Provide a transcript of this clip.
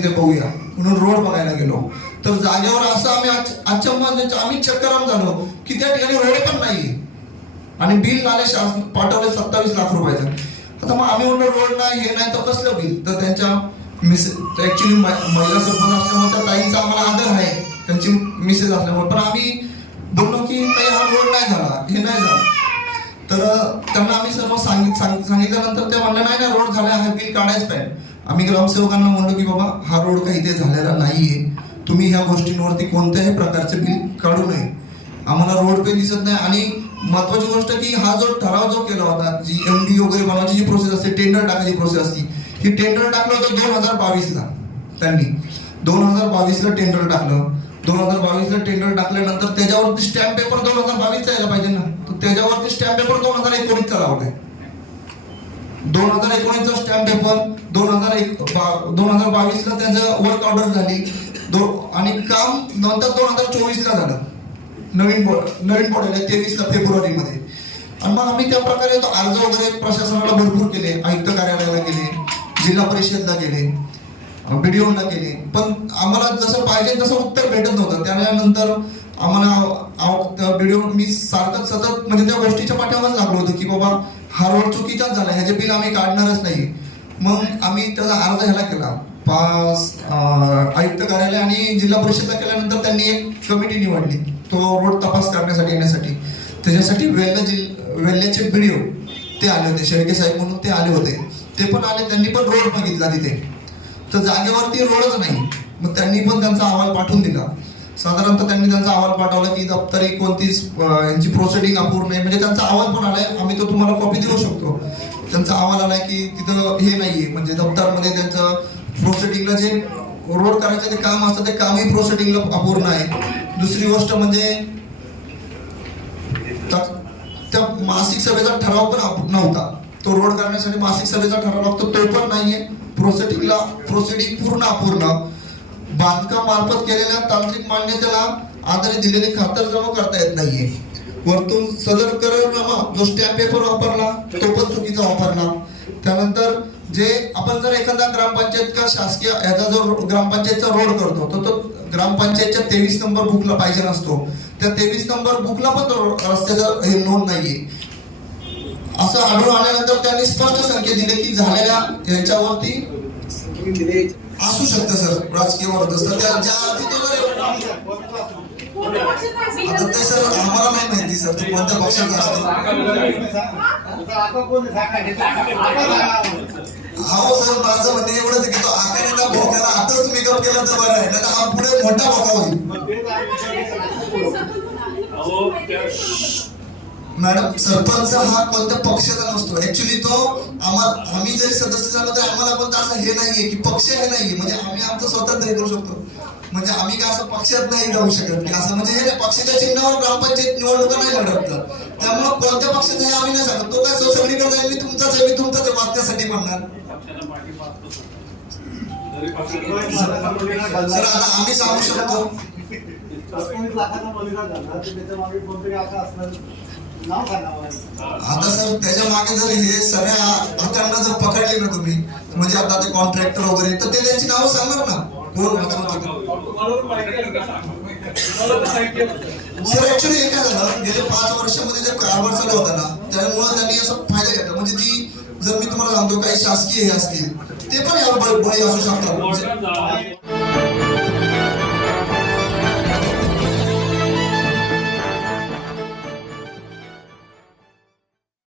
बघूया. म्हणून रोड बघायला गेलो. तर जागेवर असं आम्ही अचंबा आम्ही चक्कराम झालो की त्या ठिकाणी रोड पण नाही आणि बिल आले शासन पाठवले सत्तावीस लाख रुपयाचं. आता मग आम्ही म्हणलो रोड नाही हे नाही तर कसलं बिल? तर त्यांच्या मिस ऍक्च्युली महिला सरपंच असल्यामुळे त्या ताईंचा आम्हाला आदर आहे. त्यांची मिसेस असल्यामुळे. पण आम्ही बोललो की काही हा रोड नाही झाला. हे नाही झाला. तर त्यांना आम्ही सर्व सांगित सांगितल्यानंतर ते म्हणलं नाही ना रोड झाला हा बिल काढायच पाहिजे आम्ही ग्रामसेवकांना म्हणलो की बाबा हा रोड काही इथे झालेला नाहीये. तुम्ही ह्या गोष्टींवरती कोणत्याही प्रकारचे बिल काढू नये. आम्हाला रोड पे दिसत नाही. आणि महत्वाची गोष्ट की हा जो ठराव जो केला होता जी एम डी वगैरे बनवायची जी प्रोसेस असते टेंडर टाकायची प्रोसेस असते ही टेंडर टाकलं होतं दोन हजार बावीसला त्यांनी. दोन हजार बावीसला टेंडर टाकलं. दोन हजार बावीसला टेंडर टाकल्यानंतर त्याच्यावरती स्टॅम्प पेपर दोन हजार बावीस यायला पाहिजे ना. तर त्याच्यावरती स्टॅम्प पेपर दोन हजार एकोणीसचा लावलाय. दोन हजार एकोणीसचा स्टॅम्प पेपर दोन हजार एक बा- दोन हजार बावीसला त्याचं वर्क ऑर्डर झाली. दो आणि काम नंतर दोन हजार चोवीसला झालं. नवीन बोर्ड नवीन बोर्ड आले तेवीसला फेब्रुवारीमध्ये. आणि मग आम्ही त्या प्रकारे तो अर्ज वगैरे प्रशासनाला भरपूर केले आयुक्त कार्यालयाला गेले जिल्हा परिषदला गेले बीडीओला केले पण आम्हाला जसं पाहिजे तसं उत्तर भेटत नव्हतं. त्यानंतर आम्हाला बीडीओ मी सारखं सतत म्हणजे त्या गोष्टीच्या पाठ्यावर लागलो होतो की बाबा हा रोड चुकीचाच झाला. ह्याचे बिल आम्ही काढणारच नाही. मग आम्ही त्याचा अर्ज ह्याला केला. पास आयुक्त कार्यालय आणि जिल्हा परिषदला केल्यानंतर त्यांनी एक कमिटी निवडली. तो रोड तपास करण्यासाठी येण्यासाठी. त्याच्यासाठी वेल्ला जिल वेल्ल्याचे व्हिडिओ ते आले होते. शेळके साहेब म्हणून ते आले होते. ते पण आले. त्यांनी पण रोड बघितला तिथे. तर जागेवरती रोडच नाही. मग त्यांनी पण त्यांचा अहवाल पाठवून दिला. साधारणतः त्यांनी त्यांचा अहवाल पाठवला की दप्तरी कोणतीच यांची प्रोसिडिंग अपूर्ण आहे. म्हणजे त्यांचा अहवाल पण आलाय. आम्ही तो तुम्हाला कॉपी देऊ शकतो. त्यांचा अहवाल आलाय की तिथं हे नाहीये. म्हणजे दप्तरमध्ये त्यांचं प्रोसिडिंगला जे रोड करायचं ते काम असतं ते कामही प्रोसिडिंगला अपूर्ण आहे. दुसरी गोष्ट म्हणजे त्या- मासिक सभेचा ठराव पण नव्हता. तो रोड करण्यासाठी मासिक सभेचा ठराव लागतो तो पण नाहीये. प्रोसिडिंगला प्रोसिडिंग पूर्ण अपूर्ण. बांधकाम मार्फत केलेल्या तांत्रिक मान्यतेला आधारे दिलेली खातर जमा करता येत नाहीये. वरतून सदर करारनामा जो स्टॅम्प पेपर वापरला तो पण चुकीचा वापरला. त्यानंतर जे आपण जर एखादा ग्रामपंचायत का शासकीय याचा जो ग्रामपंचायतचा रोड करतो तर तो ग्रामपंचायतच्या तेवीस नंबर बुकला पाहिजे नसतो. त्या तेवीस नंबर बुकला पण रस्त्याचा हे नोंद नाहीये. असं आढळून आल्यानंतर त्यांनी स्पष्ट संख्या दिले की झालेल्या याच्यावरती असू शकतं सर. राजकीय वरदस्त त्या ज्या अर्थी आता ते सर आम्हाला नाही माहिती सर. ते कोणत्या पक्षाचा असतो? अहो सर माझं म्हणणे एवढंच की तो आकारेला त्याला आताच मेकअप केला तर बरं आहे ना हा पुढे मोठा भोका होईल. मॅडम सरपंच हा कोणत्या पक्षाचा नसतो. ऍक्च्युली तो आम्हाला आम्ही जरी सदस्य झालो तर आम्हाला पण हे नाहीये की पक्ष हे नाहीये. म्हणजे आम्ही आमचं स्वतंत्र करू शकतो. म्हणजे आम्ही काय असं पक्षात नाही जाऊ शकत. की असं म्हणजे हे पक्षाच्या चिन्हावर ग्रामपंचायत निवडणुका नाही लढत. त्यामुळं कोणत्या पक्षाचं हे आम्ही नाही सांगत. तो काय सगळीकडे जाईल मी तुमचाच आहे मी तुमचाच वाचण्यासाठी म्हणणार. सर आता आम्ही सांगू शकतो. आता सर त्याच्यामागे जर हे सगळ्या हातांना जर पकडले ना तुम्ही म्हणजे आता ते कॉन्ट्रॅक्टर वगैरे तर ते त्यांची नावं सांगणार ना? कोण वाचवत सर ऍक्च्युली हे काय झालं गेले पाच वर्षामध्ये जे कारभार चालू होता ना त्यामुळे त्यांनी असं फायदा घेतला. म्हणजे ती जर मी तुम्हाला सांगतो काही शासकीय हे असतील ते पण यावर बळी असू शकतात.